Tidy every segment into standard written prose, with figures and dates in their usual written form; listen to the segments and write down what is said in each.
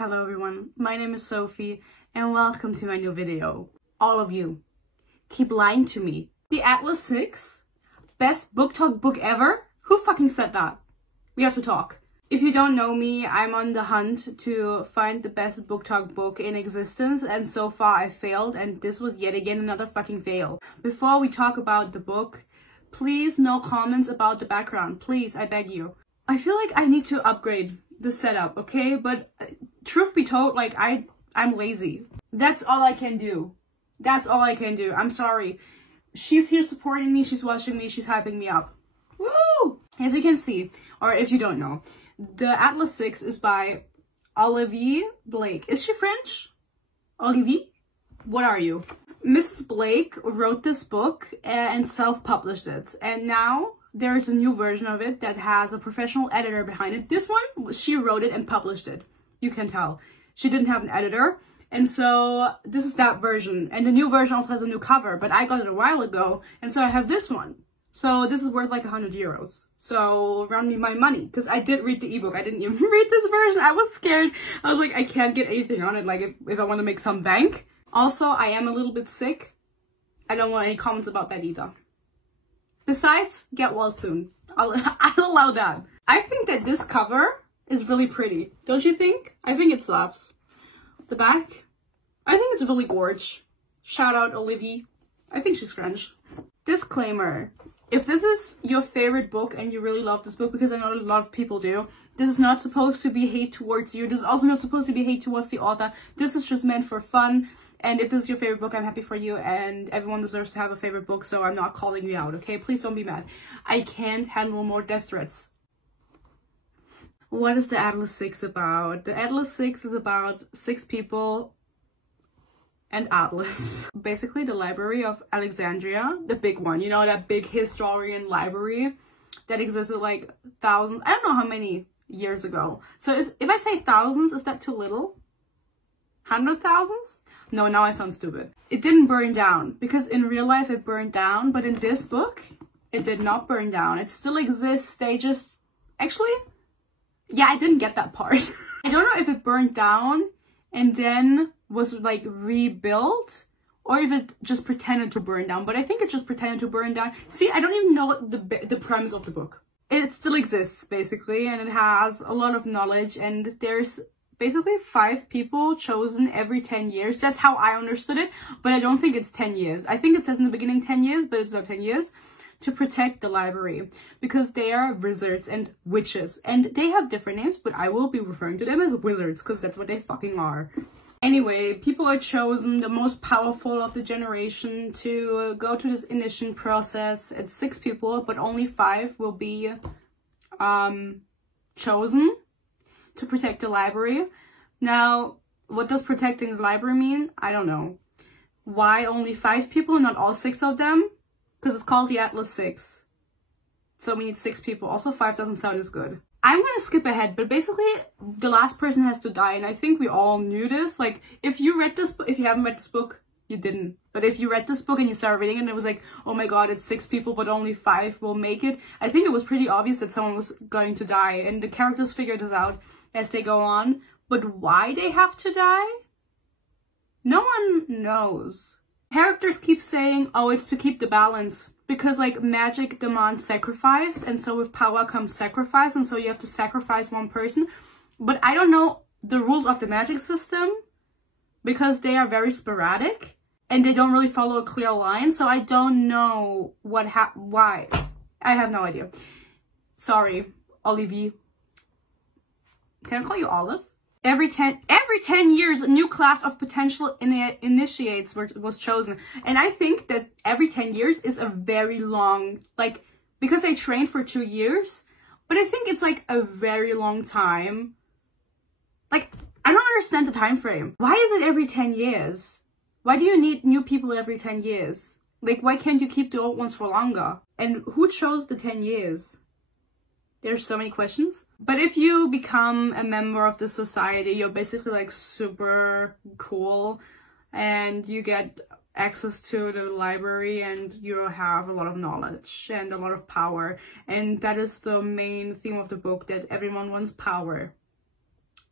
Hello everyone, my name is Sophie and welcome to my new video. All of you, keep lying to me. The Atlas 6? Best booktok book ever? Who fucking said that? We have to talk. If you don't know me, I'm on the hunt to find the best booktok book in existence, and so far I failed, and this was yet again another fucking fail. Before we talk about the book, please no comments about the background. Please, I beg you. I feel like I need to upgrade the setup, okay? But truth be told, like I'm lazy. That's all I can do. That's all I can do. I'm sorry. She's here supporting me, she's watching me, she's hyping me up. Woo! As you can see, or if you don't know, the Atlas 6 is by Olivier Blake. Is she French? Olivier? What are you? Mrs. Blake wrote this book and self-published it. And now there is a new version of it that has a professional editor behind it. This one, she wrote it and published it. You can tell. She didn't have an editor. And so this is that version. And the new version also has a new cover, but I got it a while ago. And so I have this one. So this is worth like 100 euros. So round me my money, because I did read the ebook. I didn't even read this version. I was scared. I was like, I can't get anything on it, like if I want to make some bank. Also, I am a little bit sick. I don't want any comments about that either. Besides, get well soon. I'll allow that. I think that this cover is really pretty. Don't you think? I think it slaps. The back, I think it's really gorge. Shout out Olivier. I think she's French. Disclaimer. If this is your favorite book and you really love this book, because I know a lot of people do, this is not supposed to be hate towards you. This is also not supposed to be hate towards the author. This is just meant for fun. And if this is your favorite book, I'm happy for you, and everyone deserves to have a favorite book, so I'm not calling you out, okay? Please don't be mad. I can't handle more death threats. What is the Atlas 6 about? The Atlas 6 is about 6 people and Atlas. Basically the Library of Alexandria, the big one, you know, that big historian library that existed like thousands, I don't know how many years ago. So if I say thousands, is that too little? 100,000s? No, now I sound stupid. It didn't burn down, because in real life it burned down, but in this book, it did not burn down. It still exists. They just... Actually, yeah, I didn't get that part. I don't know if it burned down and then was like rebuilt, or if it just pretended to burn down, but I think it just pretended to burn down. See, I don't even know the premise of the book. It still exists, basically, and it has a lot of knowledge, and there's basically 5 people chosen every 10 years. That's how I understood it, but I don't think it's 10 years. I think it says in the beginning 10 years, but it's not 10 years, to protect the library, because they are wizards and witches, and they have different names, but I will be referring to them as wizards, because that's what they fucking are. Anyway, people are chosen, the most powerful of the generation, to go to this initiation process. It's 6 people, but only 5 will be chosen to protect the library. Now, what does protecting the library mean? I don't know. Why only 5 people and not all 6 of them? Because it's called the Atlas 6. So we need 6 people. Also, 5 doesn't sound as good. I'm gonna skip ahead, but basically the last person has to die, and I think we all knew this. Like, if you read this book, if you haven't read this book, you didn't. But if you read this book and you started reading it and it was like, oh my god, it's 6 people but only 5 will make it, I think it was pretty obvious that someone was going to die, and the characters figure this out as they go on. But why they have to die? No one knows. Characters keep saying, oh, it's to keep the balance, because like magic demands sacrifice, and so with power comes sacrifice, and so you have to sacrifice one person. But I don't know the rules of the magic system, because they are very sporadic and they don't really follow a clear line, so I don't know why. I have no idea. Sorry, Olivier. Can I call you Olive? Every 10 years, a new class of potential initiates was chosen. And I think that every 10 years is a very long, like, because they trained for 2 years, but I think it's like a very long time. Like, I don't understand the time frame. Why is it every 10 years? Why do you need new people every 10 years? Like, why can't you keep the old ones for longer? And who chose the 10 years? There's so many questions. But if you become a member of the society, you're basically like super cool, and you get access to the library, and you have a lot of knowledge and a lot of power. And that is the main theme of the book, that everyone wants power.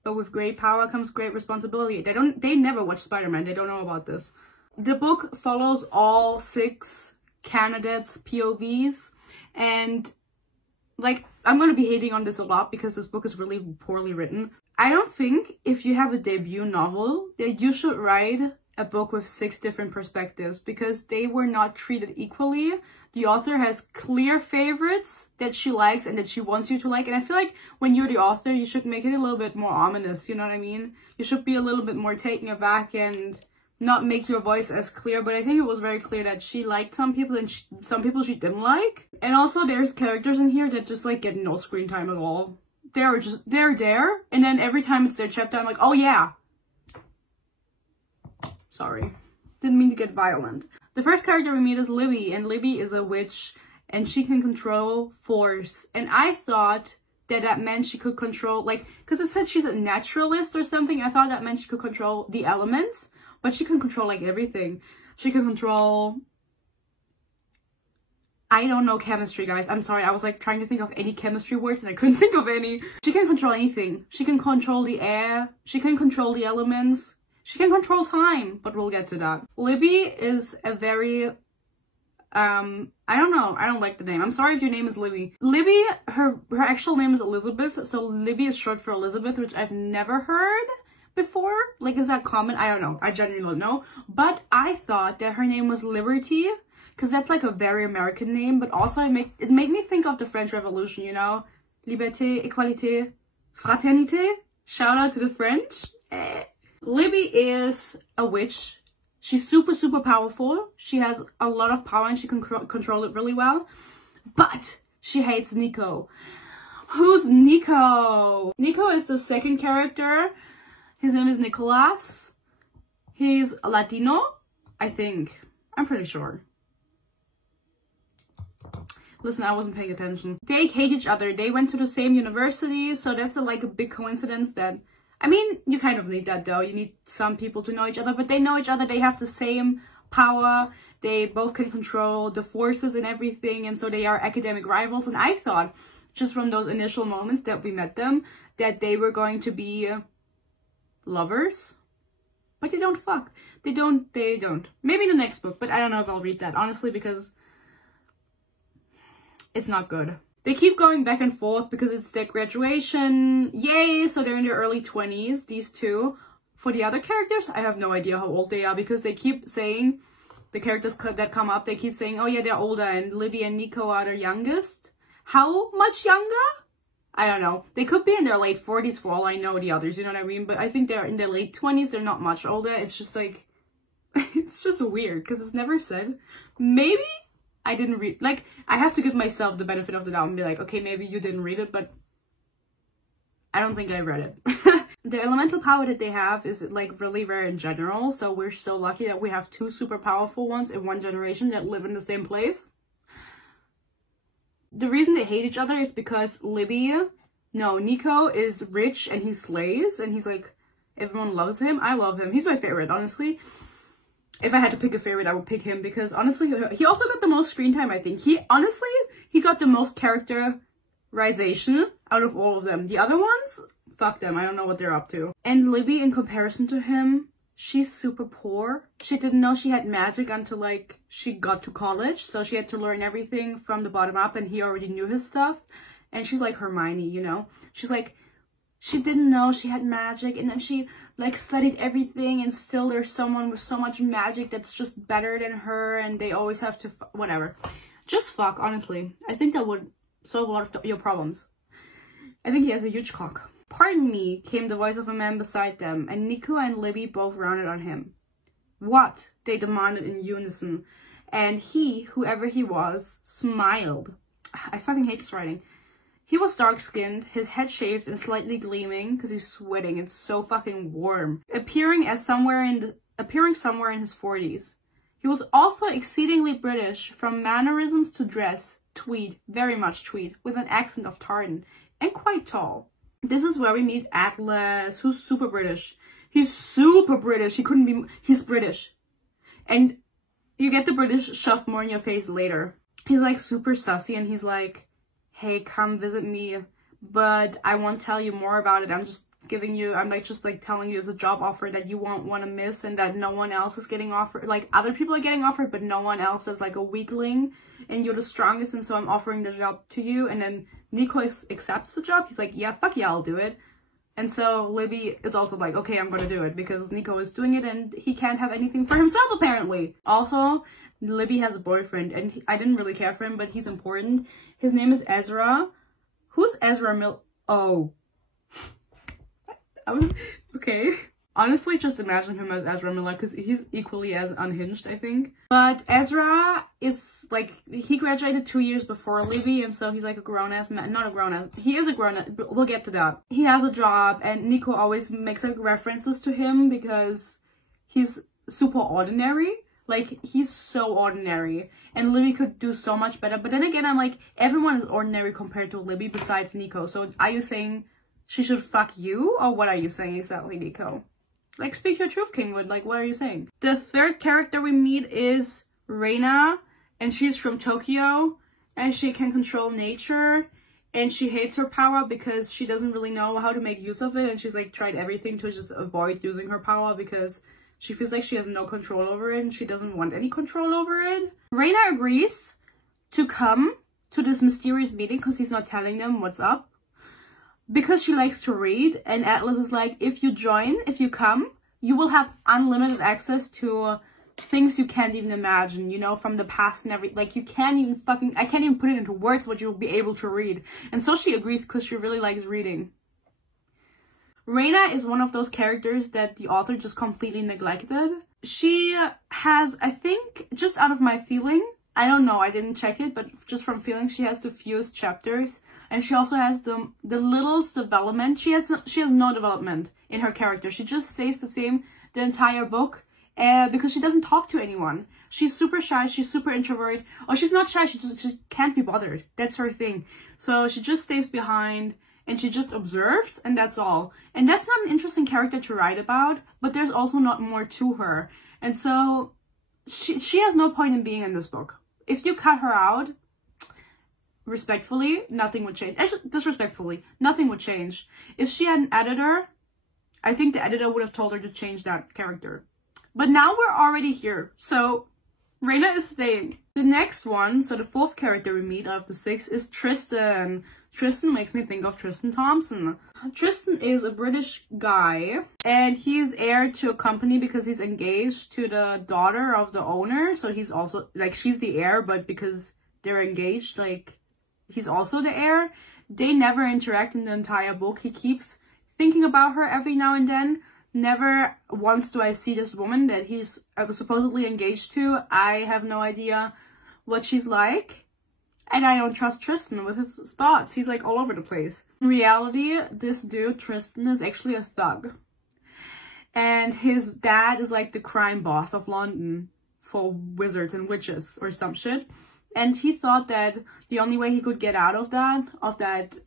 but with great power comes great responsibility. They never watch Spider-Man. They don't know about this. The book follows all 6 candidates' POVs, and like, I'm gonna be hating on this a lot because this book is really poorly written. I don't think if you have a debut novel that you should write a book with 6 different perspectives, because they were not treated equally. The author has clear favorites that she likes and that she wants you to like, and I feel like when you're the author, you should make it a little bit more ominous, you know what I mean? You should be a little bit more taken aback and not make your voice as clear, but I think it was very clear that she liked some people and some people she didn't like. And also there's characters in here that just like get no screen time at all. They're there, and then every time it's their chapter, I'm like, oh yeah. Sorry. Didn't mean to get violent. The first character we meet is Libby, and Libby is a witch, and she can control force. And I thought that meant she could control, like, because it said she's a naturalist or something. I thought that meant she could control the elements, but she can control, like, everything. She can control... I don't know chemistry, guys. I'm sorry. I was, like, trying to think of any chemistry words, and I couldn't think of any. She can control anything. She can control the air. She can control the elements. She can control time, but we'll get to that. Libby is a very, I don't know. I don't like the name. I'm sorry if your name is Libby. Libby, her actual name is Elizabeth. So Libby is short for Elizabeth, which I've never heard before. Like, is that common? I don't know. I genuinely don't know. But I thought that her name was Liberty, because that's like a very American name. But also it made me think of the French Revolution, you know? Liberté, égalité, fraternité. Shout out to the French. Libby is a witch. She's super, super powerful. She has a lot of power and she can control it really well. But she hates Nico. Who's Nico? Nico is the second character. His name is Nicolas. He's Latino, I think. I'm pretty sure. Listen, I wasn't paying attention. They hate each other. They went to the same university, so that's like a big coincidence that... I mean, you kind of need that though. You need some people to know each other, but they know each other. They have the same power. They both can control the forces and everything, and so they are academic rivals. And I thought, just from those initial moments that we met them, that they were going to be lovers. But they don't fuck. They don't. Maybe in the next book, but I don't know if I'll read that, honestly, because it's not good. They keep going back and forth because it's their graduation. Yay! So they're in their early 20s, these two. For the other characters, I have no idea how old they are because they keep saying, the characters that come up, they keep saying, oh yeah, they're older, and Libby and Nico are their youngest. How much younger? I don't know. They could be in their late 40s for all I know, the others, you know what I mean? But I think they're in their late 20s. They're not much older. It's just like, it's just weird because it's never said. Maybe I didn't read, like, I have to give myself the benefit of the doubt and be like, okay, maybe you didn't read it, but I don't think I read it. The elemental power that they have is like really rare in general, so we're so lucky that we have 2 super powerful ones in one generation that live in the same place. The reason they hate each other is because Nico is rich and he slays, and he's like, everyone loves him. I love him. He's my favorite, honestly. If I had to pick a favorite, I would pick him because honestly, he also got the most screen time, I think. He got the most characterization out of all of them. The other ones, fuck them. I don't know what they're up to. And Libby, in comparison to him, she's super poor. She didn't know she had magic until like she got to college. So she had to learn everything from the bottom up, and he already knew his stuff. And she's like Hermione, you know? She's like, she didn't know she had magic, and then she like studied everything, and still there's someone with so much magic that's just better than her, and they always have to whatever. Just fuck, honestly. I think that would solve a lot of your problems. I think he has a huge cock. Pardon me, came the voice of a man beside them, and Nico and Libby both rounded on him. What? They demanded in unison, and he, whoever he was, smiled. I fucking hate this writing. He was dark-skinned, his head shaved and slightly gleaming because he's sweating. It's so fucking warm. Appearing somewhere in his 40s. He was also exceedingly British, from mannerisms to dress. Tweed, very much tweed, with an accent of tartan, and quite tall. This is where we meet Atlas, who's super British. He's super British. He's British. And you get the British shoved more in your face later. He's like super sussy, and he's like, hey, come visit me, but I won't tell you more about it. I'm just giving you, I'm like just like telling you it's a job offer that you won't want to miss, and that no one else is getting offered. Like other people are getting offered, but no one else is like a weakling, and you're the strongest, and so I'm offering the job to you. And then Nico accepts the job. He's like, yeah, fuck yeah, I'll do it. And so Libby is also like, okay, I'm gonna do it, because Nico is doing it and he can't have anything for himself apparently. Also, Libby has a boyfriend, and I didn't really care for him, but he's important. His name is Ezra. Who's Ezra Oh. Okay. Honestly, just imagine him as Ezra Miller, because he's equally as unhinged, I think. But Ezra is like, he graduated 2 years before Libby, and so he's like a grown-ass man. Not a grown-ass, he is a grown-ass, but we'll get to that. He has a job, and Nico always makes like references to him because he's super ordinary. Like, he's so ordinary, and Libby could do so much better. But then again, I'm like, everyone is ordinary compared to Libby besides Nico. So are you saying she should fuck you? Or what are you saying exactly, Nico? Like, speak your truth, Kingwood. Like, what are you saying? The third character we meet is Reina, and she's from Tokyo, and she can control nature, and she hates her power because she doesn't really know how to make use of it, and she's like tried everything to just avoid using her power because she feels like she has no control over it, and she doesn't want any control over it. Reina agrees to come to this mysterious meeting because he's not telling them what's up, because she likes to read. And Atlas is like, if you join, if you come, you will have unlimited access to things you can't even imagine, you know, from the past and everything. Like, you can't even I can't even put it into words what you'll be able to read. And so she agrees because she really likes reading. Reina is one of those characters that the author just completely neglected. She has, I think, just out of my feeling, I don't know, I didn't check it, but just from feeling, she has the fewest chapters, and she also has the littlest development. She has no development in her character. She just stays the same the entire book, because she doesn't talk to anyone. She's super shy, she's super introverted. Or she's not shy, she can't be bothered. That's her thing. So she just stays behind, and she just observes, and that's all. And that's not an interesting character to write about, but there's also not more to her. And so she has no point in being in this book. If you cut her out, respectfully, nothing would change. Actually, disrespectfully, nothing would change. If she had an editor, I think the editor would have told her to change that character. But now we're already here, so Reina is staying. The next one, so the fourth character we meet out of the 6 is Tristan. Tristan makes me think of Tristan Thompson. Tristan is a British guy, and he's heir to a company because he's engaged to the daughter of the owner. So he's also, like, she's the heir, but because they're engaged, like, he's also the heir. They never interact in the entire book. He keeps thinking about her every now and then. Never once do I see this woman that he's supposedly engaged to. I have no idea what she's like. And I don't trust Tristan with his thoughts. He's like all over the place. In reality, this dude, Tristan, is actually a thug. And his dad is like the crime boss of London for wizards and witches or some shit. And he thought that the only way he could get out of that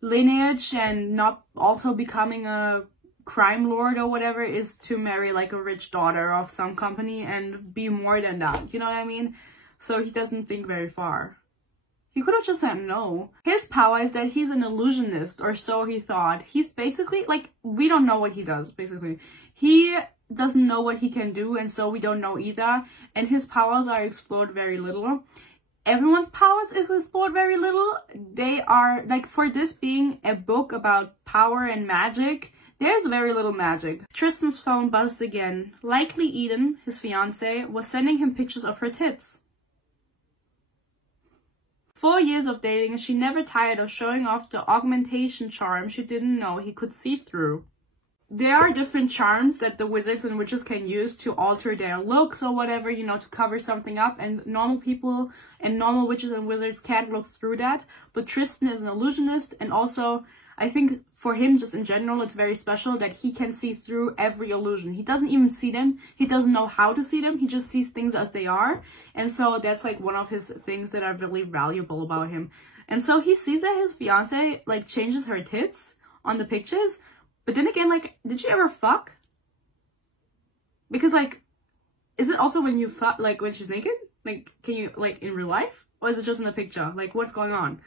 lineage and not also becoming a crime lord or whatever is to marry like a rich daughter of some company and be more than that. You know what I mean? So he doesn't think very far. He could have just said no. His power is that he's an illusionist, or so he thought. He's basically, like, we don't know what he does, basically. He doesn't know what he can do, and so we don't know either. And his powers are explored very little. Everyone's powers is explored very little. They are, like, for this being a book about power and magic, there's very little magic. Tristan's phone buzzed again. Likely Eden, his fiancée, was sending him pictures of her tits. 4 years of dating, and she never tired of showing off the augmentation charm she didn't know he could see through. There are different charms that the wizards and witches can use to alter their looks or whatever, you know, to cover something up, and normal people and normal witches and wizards can't look through that. But Tristan is an illusionist, and also I think for him, just in general, it's very special that he can see through every illusion. He doesn't even see them. He doesn't know how to see them. He just sees things as they are. And so that's like one of his things that are really valuable about him. And so he sees that his fiance like changes her tits on the pictures. But then again, like, did you ever fuck? Because like, is it also when you fuck, like when she's naked? Like, can you, like in real life? Or is it just in the picture? Like, what's going on?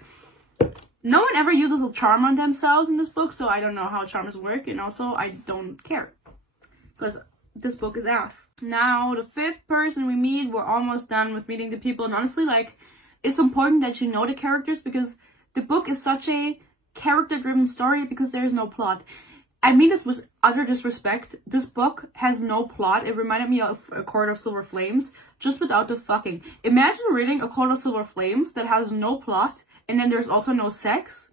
No one ever uses a charm on themselves in this book, so I don't know how charms work, and also I don't care. Because this book is ass. Now, the 5th person we meet, we're almost done with meeting the people, and honestly, like, it's important that you know the characters, because the book is such a character-driven story because there's no plot. I mean this with utter disrespect. This book has no plot. It reminded me of A Court of Silver Flames, just without the fucking. Imagine reading A Court of Silver Flames that has no plot, and then there's also no sex.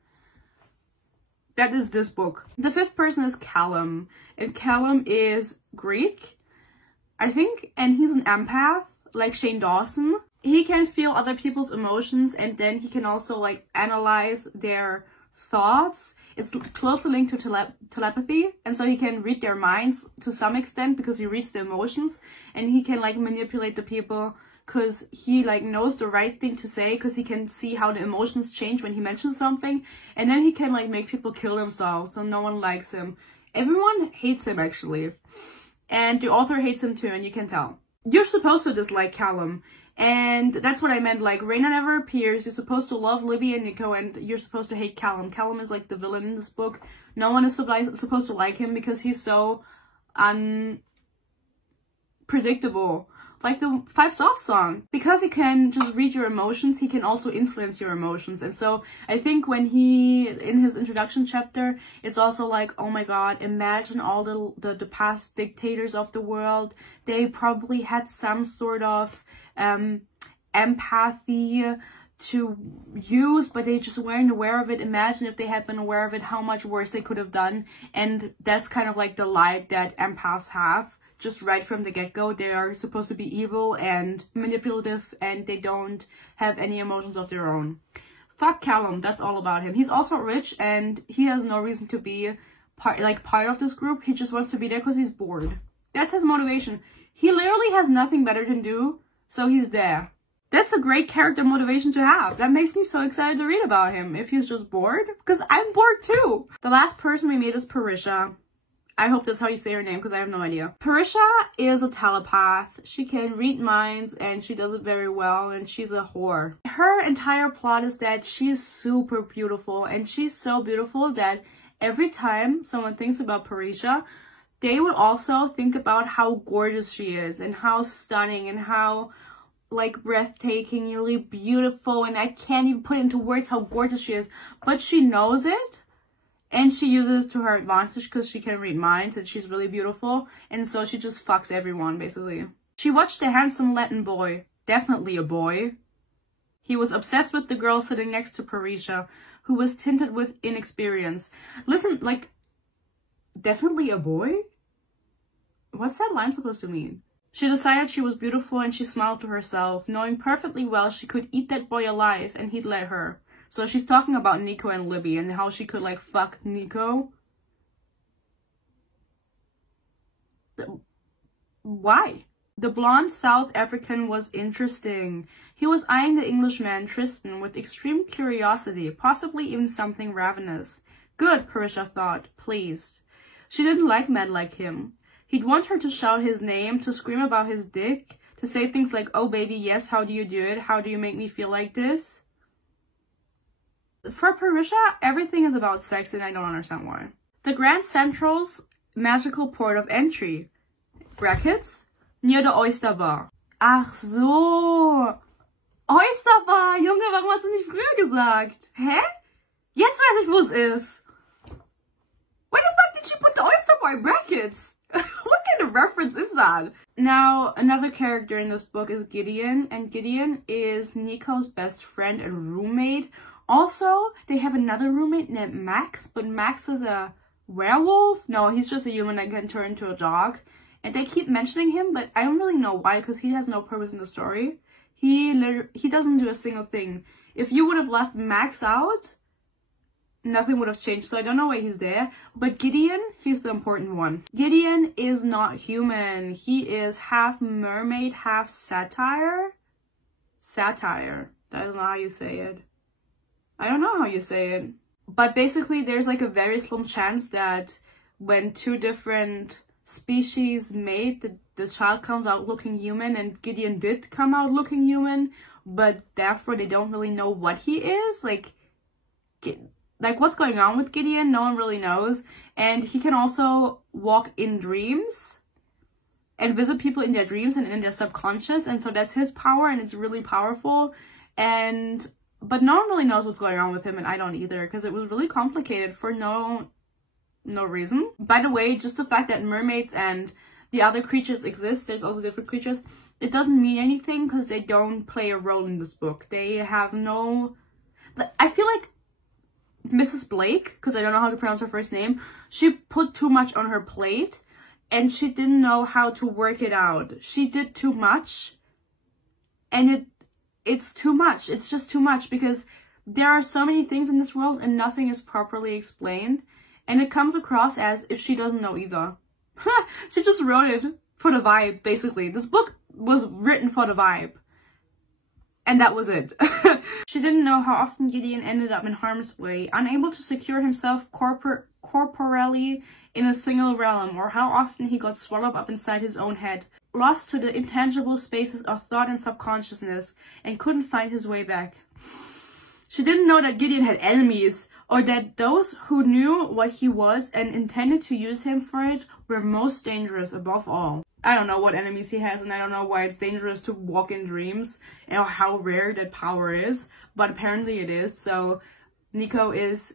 That is this book. The 5th person is Callum, and Callum is Greek, I think, and he's an empath, like Shane Dawson. He can feel other people's emotions, and then he can also, like, analyze their thoughts. It's closely linked to telepathy, and so he can read their minds to some extent because he reads the emotions, and he can, like, manipulate the people because he, like, knows the right thing to say, because he can see how the emotions change when he mentions something, and then he can, like, make people kill themselves so no one likes him. Everyone hates him, actually, and the author hates him too, and you can tell. You're supposed to dislike Callum, and that's what I meant. Like, Reina never appears. You're supposed to love Libby and Nico, and you're supposed to hate Callum. Callum is like the villain in this book. No one is supposed to like him because he's so unpredictable. Like the 5 Sauce song. Because he can just read your emotions, he can also influence your emotions. And so I think when he, in his introduction chapter, it's also like, oh my god, imagine all the past dictators of the world. They probably had some sort of empathy to use, but they just weren't aware of it. Imagine if they had been aware of it, how much worse they could have done. And that's kind of like the lie that empaths have. Just right from the get-go, they are supposed to be evil and manipulative, and they don't have any emotions of their own. Fuck Callum, that's all about him. He's also rich, and he has no reason to be part of this group. He just wants to be there because he's bored. That's his motivation. He literally has nothing better to do, so he's there. That's a great character motivation to have. That makes me so excited to read about him if he's just bored, because I'm bored too. The last person we meet is Parisha. I hope that's how you say her name because I have no idea. Parisha is a telepath. She can read minds and she does it very well, and she's a whore. Her entire plot is that she's super beautiful, and she's so beautiful that every time someone thinks about Parisha, they would also think about how gorgeous she is and how stunning and how, like, breathtakingly beautiful, and I can't even put into words how gorgeous she is, but she knows it. And she uses it to her advantage because she can read minds and she's really beautiful. And so she just fucks everyone, basically. She watched a handsome Latin boy. Definitely a boy. He was obsessed with the girl sitting next to Parisha, who was tinted with inexperience. Listen, like, definitely a boy? What's that line supposed to mean? She decided she was beautiful and she smiled to herself, knowing perfectly well she could eat that boy alive and he'd let her. So she's talking about Nico and Libby and how she could, like, fuck Nico. Why? The blonde South African was interesting. He was eyeing the Englishman Tristan with extreme curiosity, possibly even something ravenous. Good, Parisha thought, pleased. She didn't like men like him. He'd want her to shout his name, to scream about his dick, to say things like, oh baby, yes, how do you do it? How do you make me feel like this? For Parisha, everything is about sex, and I don't understand why. The Grand Central's magical port of entry. Brackets? Near the Oyster Bar. Ach so. Oyster Bar! Junge, warum hast du nicht früher gesagt? Hä? Jetzt weiß ich, wo es ist. Why the fuck did she put the Oyster Bar in brackets? What kind of reference is that? Now, another character in this book is Gideon, and Gideon is Nico's best friend and roommate. Also, they have another roommate named Max, but Max is a werewolf? No, he's just a human that can turn into a dog. And they keep mentioning him, but I don't really know why, because he has no purpose in the story. He doesn't do a single thing. If you would have left Max out, nothing would have changed, so I don't know why he's there. But Gideon, he's the important one. Gideon is not human. He is half mermaid, half satire. Satire. That is not how you say it. I don't know how you say it. But basically, there's like a very slim chance that when two different species mate, the child comes out looking human, and Gideon did come out looking human, but therefore they don't really know what he is. Like, like what's going on with Gideon. No one really knows. And he can also walk in dreams and visit people in their dreams and in their subconscious. And so that's his power, and it's really powerful. But no one really knows what's going on with him, and I don't either, because it was really complicated for no reason. By the way, just the fact that mermaids and the other creatures exist, there's also different creatures, it doesn't mean anything because they don't play a role in this book. They have no... I feel like Mrs. Blake, because I don't know how to pronounce her first name, she put too much on her plate and she didn't know how to work it out. She did too much, and it's too much. It's just too much because there are so many things in this world and nothing is properly explained. And it comes across as if she doesn't know either. She just wrote it for the vibe, basically. This book was written for the vibe. And that was it. She didn't know how often Gideon ended up in harm's way, unable to secure himself corporally in a single realm, or how often he got swallowed up inside his own head, lost to the intangible spaces of thought and subconsciousness, and couldn't find his way back. She didn't know that Gideon had enemies, or that those who knew what he was and intended to use him for it were most dangerous above all. I don't know what enemies he has, and I don't know why it's dangerous to walk in dreams, and how rare that power is, but apparently it is. So Nico is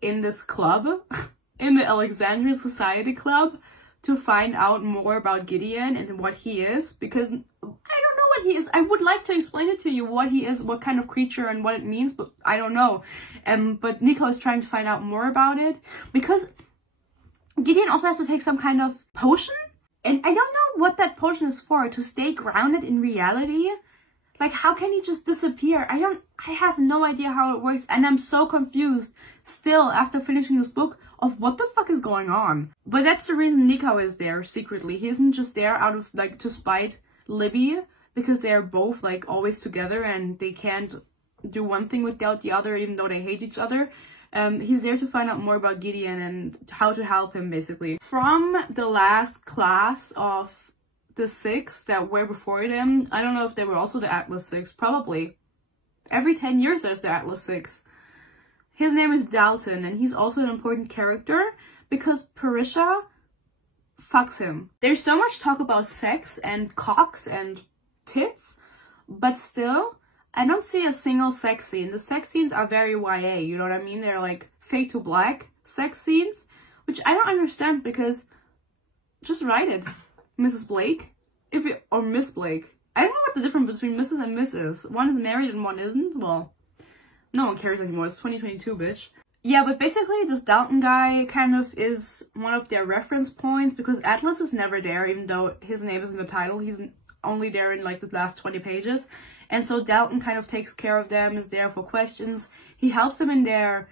in this club, in the Alexandria Society Club, to find out more about Gideon and what he is, because I don't know what he is. I would like to explain it to you, what he is, what kind of creature and what it means, but I don't know. But Nico is trying to find out more about it, because Gideon also has to take some kind of potion, and I don't know what that potion is for, to stay grounded in reality. Like, how can he just disappear? I have no idea how it works, and I'm so confused still after finishing this book of what the fuck is going on. But that's the reason Nico is there secretly. He isn't just there out of, like, to spite Libby, because they're both, like, always together and they can't do one thing without the other, even though they hate each other. He's there to find out more about Gideon and how to help him, basically. From the last class of the 6 that were before them, I don't know if they were also the Atlas 6, probably. Every 10 years there's the Atlas 6. His name is Dalton, and he's also an important character because Parisha fucks him. There's so much talk about sex and cocks and tits, but still, I don't see a single sex scene. The sex scenes are very YA, you know what I mean? They're like fade to black sex scenes, which I don't understand, because just write it, Mrs. Blake, or Miss Blake. I don't know what the difference between Mrs. and Mrs. One is married and one isn't. Well, no one cares anymore. It's 2022, bitch. Yeah, but basically this Dalton guy kind of is one of their reference points, because Atlas is never there, even though his name is in the title. He's only there in like the last 20 pages. And so Dalton kind of takes care of them, is there for questions. He helps them in their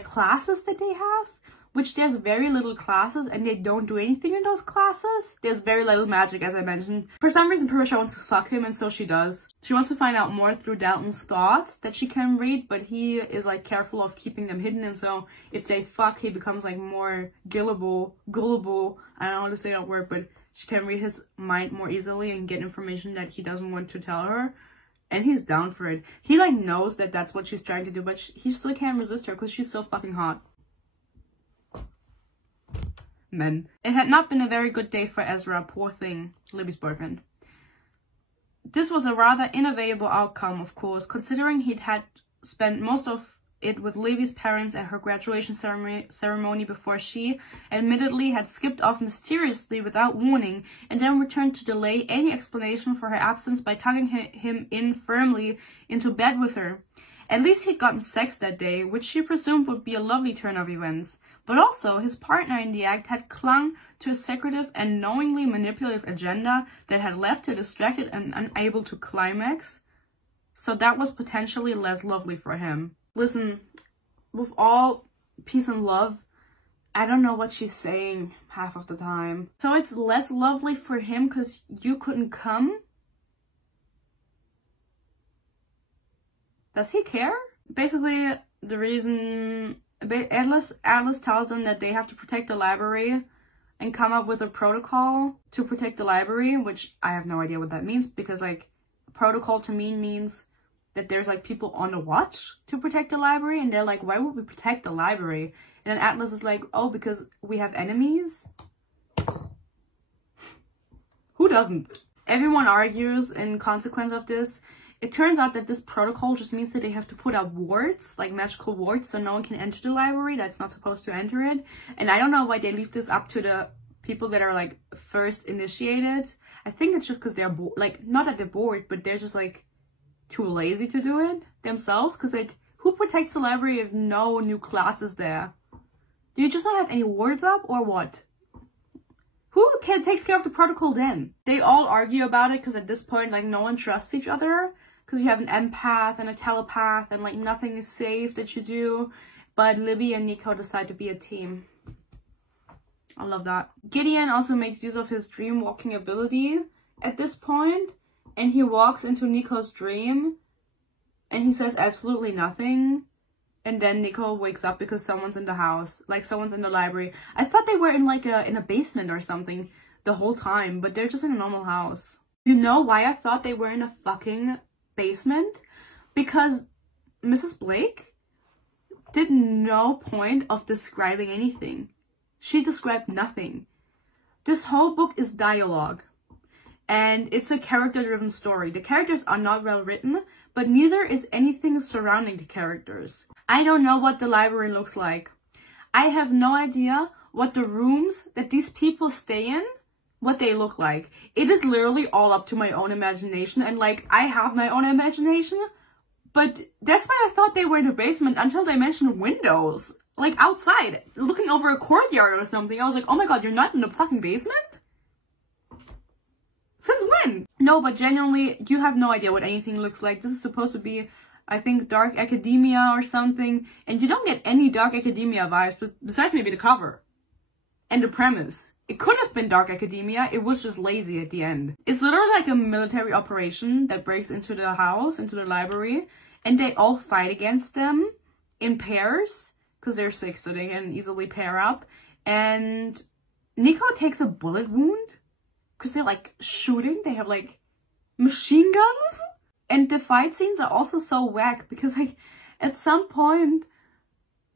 classes that they have, which there's very little classes, and they don't do anything in those classes. There's very little magic, as I mentioned. For some reason, Parisha wants to fuck him, and so she does. She wants to find out more through Dalton's thoughts that she can read, but he is like careful of keeping them hidden, and so if they fuck, he becomes like more gullible. I don't know how to say that word, but she can read his mind more easily and get information that he doesn't want to tell her. And he's down for it. He like knows that that's what she's trying to do, but he still can't resist her because she's so fucking hot. Men. It had not been a very good day for Ezra, poor thing, Libby's boyfriend. This was a rather inevitable outcome, of course, considering he'd had spent most of it with Libby's parents at her graduation ceremony before she, admittedly, had skipped off mysteriously without warning, and then returned to delay any explanation for her absence by tucking him in firmly into bed with her. At least he'd gotten sex that day, which she presumed would be a lovely turn of events. But also, his partner in the act had clung to a secretive and knowingly manipulative agenda that had left her distracted and unable to climax. So that was potentially less lovely for him. Listen, with all peace and love, I don't know what she's saying half of the time. So it's less lovely for him because you couldn't come? Does he care? Basically, the reason... Atlas tells them that they have to protect the library and come up with a protocol to protect the library, which I have no idea what that means, because, like, protocol to me means that there's like people on the watch to protect the library, and they're like, why would we protect the library? And then Atlas is like, oh, because we have enemies? Who doesn't? Everyone argues in consequence of this. It turns out that this protocol just means that they have to put up wards, like magical wards, so no one can enter the library that's not supposed to enter it. And I don't know why they leave this up to the people that are like first initiated. I think it's just because they're like, not that they're bored, but they're just like too lazy to do it themselves. Because like, who protects the library if no new classes there? Do you just not have any wards up or what? Who takes care of the protocol then? They all argue about it because at this point, like, no one trusts each other. Because you have an empath and a telepath and like nothing is safe that you do. But Libby and Nico decide to be a team. I love that. Gideon also makes use of his dream walking ability at this point. And he walks into Nico's dream. And he says absolutely nothing. And then Nico wakes up because someone's in the house. Like, someone's in the library. I thought they were in like in a basement or something the whole time. But they're just in a normal house. You know why I thought they were in a fucking basement? Because Mrs. Blake did no point of describing anything. She described nothing. This whole book is dialogue. And it's a character-driven story. The characters are not well written, but neither is anything surrounding the characters. I don't know what the library looks like. I have no idea what the rooms that these people stay in, what they look like. It is literally all up to my own imagination, and like, I have my own imagination, but that's why I thought they were in the basement until they mentioned windows. Like, outside, looking over a courtyard or something. I was like, oh my god, you're not in the fucking basement? Since when? No, but genuinely, you have no idea what anything looks like. This is supposed to be, I think, dark academia or something. And you don't get any dark academia vibes, besides maybe the cover. And the premise. It could have been dark academia, it was just lazy at the end. It's literally like a military operation that breaks into the house, into the library. And they all fight against them in pairs. Because they're 6, so they can easily pair up. And Nico takes a bullet wound. Because they're like shooting, they have like machine guns. And the fight scenes are also so whack because like at some point,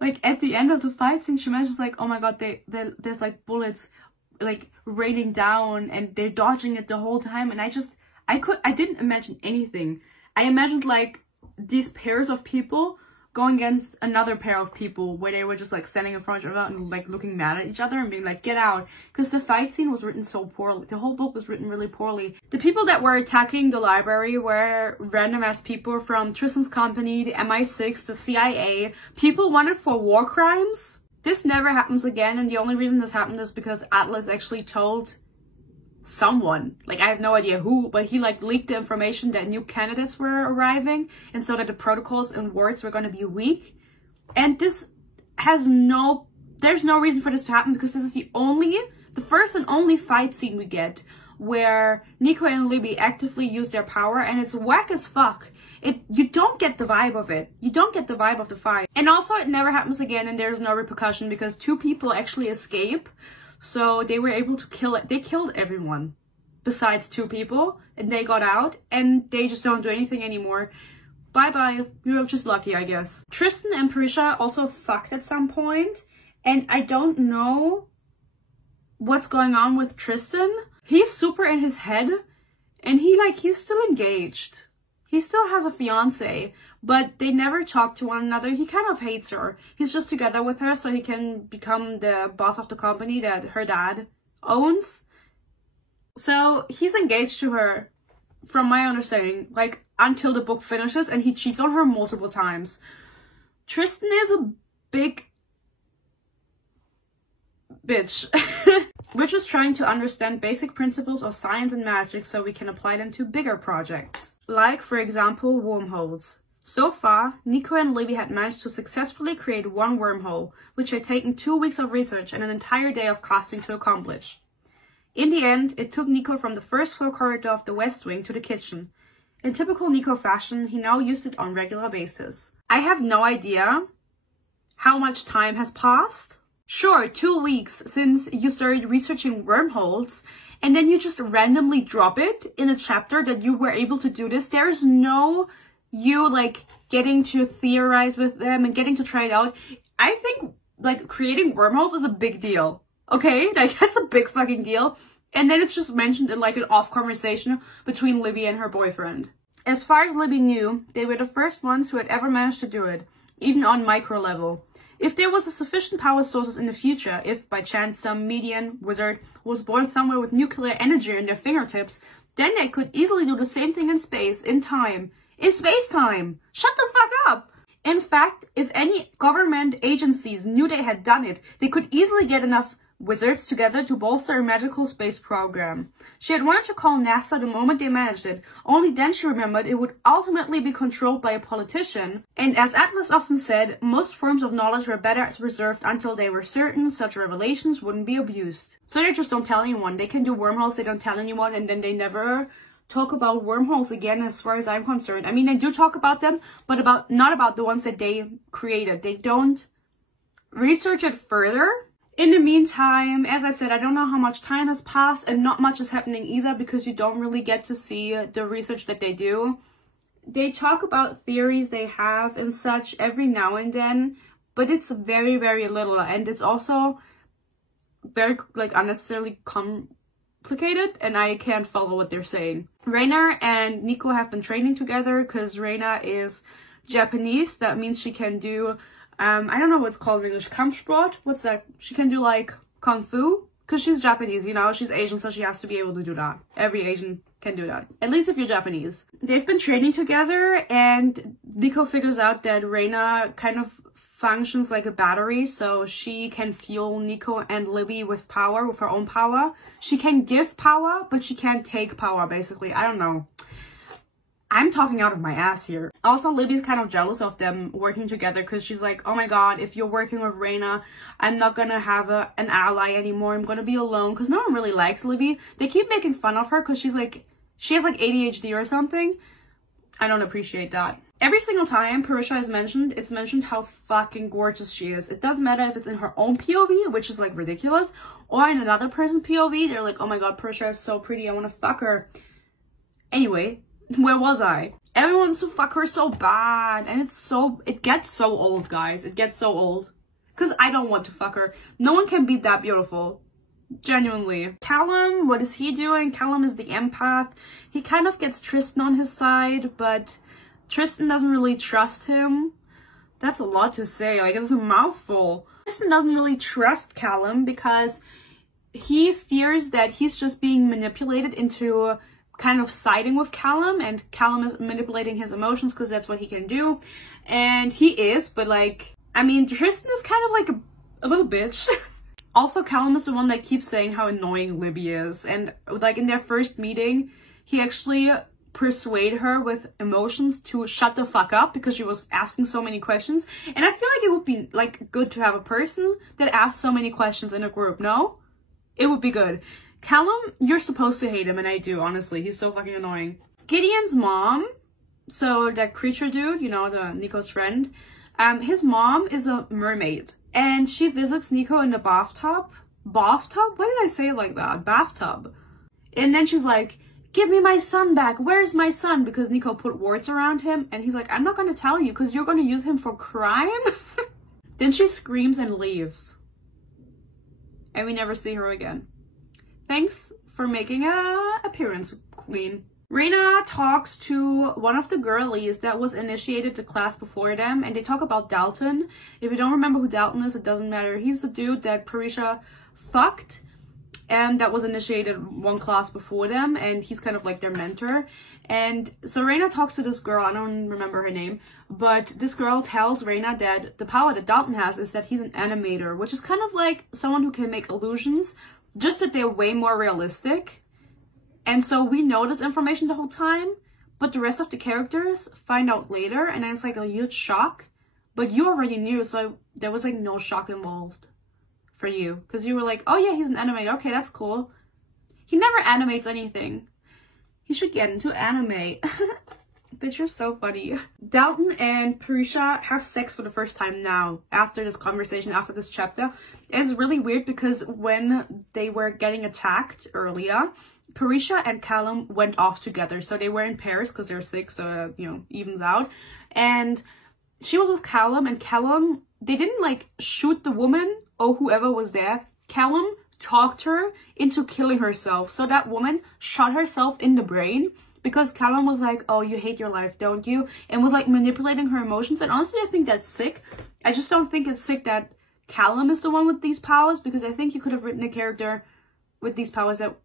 like at the end of the fight scene, she mentions like, oh my god, there's like bullets like raining down and they're dodging it the whole time. And I didn't imagine anything. I imagined like these pairs of people going against another pair of people where they were just like standing in front of each other and like looking mad at each other and being like, get out. Because the fight scene was written so poorly. The whole book was written really poorly. The people that were attacking the library were random ass people from Tristan's company, the MI6, the CIA, people wanted for war crimes. This never happens again, and the only reason this happened is because Atlas actually told someone, like I have no idea who, but he like leaked the information that new candidates were arriving, and so that the protocols and wards were going to be weak. And this has there's no reason for this to happen, because this is the first and only fight scene we get where Nico and Libby actively use their power, and it's whack as fuck. You don't get the vibe of it. You don't get the vibe of the fight. And also it never happens again, and there's no repercussion because 2 people actually escape. So they were able to kill it. They killed everyone besides 2 people, and they got out, and they just don't do anything anymore. Bye-bye. You're just lucky, I guess. Tristan and Parisha also fucked at some point, and I don't know what's going on with Tristan. He's super in his head, and he's still engaged. He still has a fiance, but they never talk to one another. He kind of hates her. He's just together with her so he can become the boss of the company that her dad owns. So he's engaged to her, from my understanding, like until the book finishes, and he cheats on her multiple times. Tristan is a big bitch. We're just trying to understand basic principles of science and magic so we can apply them to bigger projects. Like, for example, wormholes. So far, Nico and Libby had managed to successfully create one wormhole, which had taken 2 weeks of research and an entire day of casting to accomplish. In the end, it took Nico from the first floor corridor of the West Wing to the kitchen. In typical Nico fashion, he now used it on a regular basis. I have no idea how much time has passed. Sure, 2 weeks since you started researching wormholes, and then you just randomly drop it in a chapter that you were able to do this. There's no you like getting to theorize with them and getting to try it out. I think like creating wormholes is a big deal. Okay, like that's a big fucking deal. And then it's just mentioned in like an off conversation between Libby and her boyfriend. As far as Libby knew, they were the first ones who had ever managed to do it, even on micro level. If there was a sufficient power sources in the future, if by chance some median wizard was born somewhere with nuclear energy in their fingertips, then they could easily do the same thing in space, in time. In space-time! Shut the fuck up! In fact, if any government agencies knew they had done it, they could easily get enough wizards together to bolster a magical space program. She had wanted to call NASA the moment they managed it, only then she remembered it would ultimately be controlled by a politician. And as Atlas often said, most forms of knowledge were better reserved until they were certain such revelations wouldn't be abused. So they just don't tell anyone. They can do wormholes, they don't tell anyone, and then they never talk about wormholes again as far as I'm concerned. I mean, they do talk about them, but not about the ones that they created. They don't research it further. In the meantime, as I said, I don't know how much time has passed and not much is happening either because you don't really get to see the research that they do. They talk about theories they have and such every now and then, but it's very, very little, and it's also very like unnecessarily complicated and I can't follow what they're saying. Reina and Nico have been training together because Reina is Japanese. That means she can do I don't know what's called in English. Kampfsport? What's that? She can do like Kung Fu? Because she's Japanese, you know? She's Asian, so she has to be able to do that. Every Asian can do that. At least if you're Japanese. They've been training together and Nico figures out that Reina kind of functions like a battery. So she can fuel Nico and Libby with power, with her own power. She can give power, but she can't take power, basically. I don't know. I'm talking out of my ass here. Also, Libby's kind of jealous of them working together because she's like, oh my god, if you're working with Reina, I'm not gonna have an ally anymore. I'm gonna be alone because no one really likes Libby. They keep making fun of her because she has like ADHD or something. I don't appreciate that. Every single time Parisha is mentioned, it's mentioned how fucking gorgeous she is. It doesn't matter if it's in her own POV, which is like ridiculous, or in another person's POV. They're like, oh my god, Parisha is so pretty, I want to fuck her. Anyway, where was I? Everyone wants to fuck her so bad, and it gets so old, guys. It gets so old. Because I don't want to fuck her. No one can be that beautiful. Genuinely. Callum, what is he doing? Callum is the empath. He kind of gets Tristan on his side, but Tristan doesn't really trust him. That's a lot to say. Like, it's a mouthful. Tristan doesn't really trust Callum because he fears that he's just being manipulated into kind of siding with Callum, and Callum is manipulating his emotions because that's what he can do. And he is, but like, I mean, Tristan is kind of like a little bitch. Also, Callum is the one that keeps saying how annoying Libby is, and like in their first meeting, he actually persuaded her with emotions to shut the fuck up because she was asking so many questions. And I feel like it would be like good to have a person that asks so many questions in a group, no? It would be good. Callum, you're supposed to hate him, and I do, honestly. He's so fucking annoying. Gideon's mom, so that creature dude, you know, the Nico's friend, his mom is a mermaid, and she visits Nico in the bathtub. Bathtub? Why did I say it like that? Bathtub. And then she's like, give me my son back. Where's my son? Because Nico put warts around him, and he's like, I'm not going to tell you because you're going to use him for crime. Then she screams and leaves. And we never see her again. Thanks for making an appearance, Queen. Reina talks to one of the girlies that was initiated to class before them, and they talk about Dalton. If you don't remember who Dalton is, it doesn't matter. He's the dude that Parisha fucked, and that was initiated one class before them, and he's kind of like their mentor. And so Reina talks to this girl, I don't remember her name, but this girl tells Reina that the power that Dalton has is that he's an animator, which is kind of like someone who can make illusions, just that they're way more realistic. And so we know this information the whole time, but the rest of the characters find out later, and it's like a huge shock. But you already knew, so there was like no shock involved for you. Because you were like, oh yeah, he's an animator. Okay, that's cool. He never animates anything. He should get into anime. Bitch, you're so funny. Dalton and Parisha have sex for the first time now, after this conversation, after this chapter. It's really weird because when they were getting attacked earlier, Parisha and Callum went off together. So they were in pairs because they're sick, so, you know, evens out. And she was with Callum, and Callum, they didn't like shoot the woman or whoever was there. Callum talked her into killing herself. So that woman shot herself in the brain because Callum was like, oh, you hate your life, don't you? And was like manipulating her emotions. And honestly, I think that's sick. I just don't think it's sick that Callum is the one with these powers, because I think you could have written a character with these powers that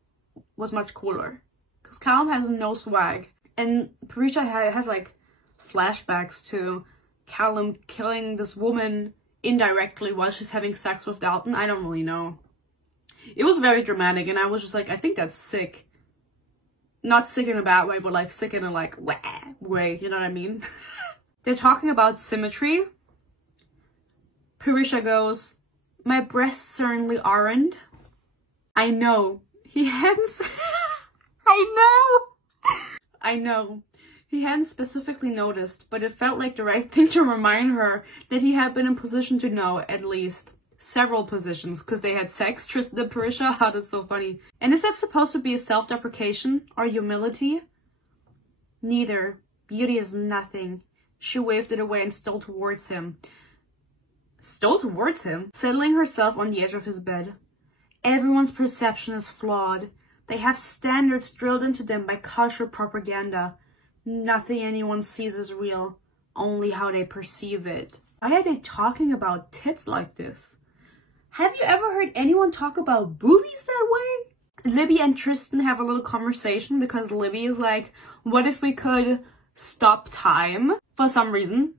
was much cooler. Because Callum has no swag. And Parisha has like flashbacks to Callum killing this woman indirectly while she's having sex with Dalton. I don't really know. It was very dramatic, and I was just like, I think that's sick. Not sick in a bad way, but like sick in a like wah way, you know what I mean? They're talking about symmetry. Parisha goes, my breasts certainly aren't. I know. He hadn't I know. He hadn't specifically noticed, but it felt like the right thing to remind her that he had been in position to know at least several positions, because they had sex, Tristan and Parisha. Oh, that's so funny. And is that supposed to be a self-deprecation or humility? Neither. Beauty is nothing. She waved it away and stole towards him. Stole towards him? Settling herself on the edge of his bed. Everyone's perception is flawed. They have standards drilled into them by cultural propaganda. Nothing anyone sees is real, only how they perceive it. Why are they talking about tits like this? Have you ever heard anyone talk about boobies that way? Libby and Tristan have a little conversation because Libby is like, what if we could stop time for some reason?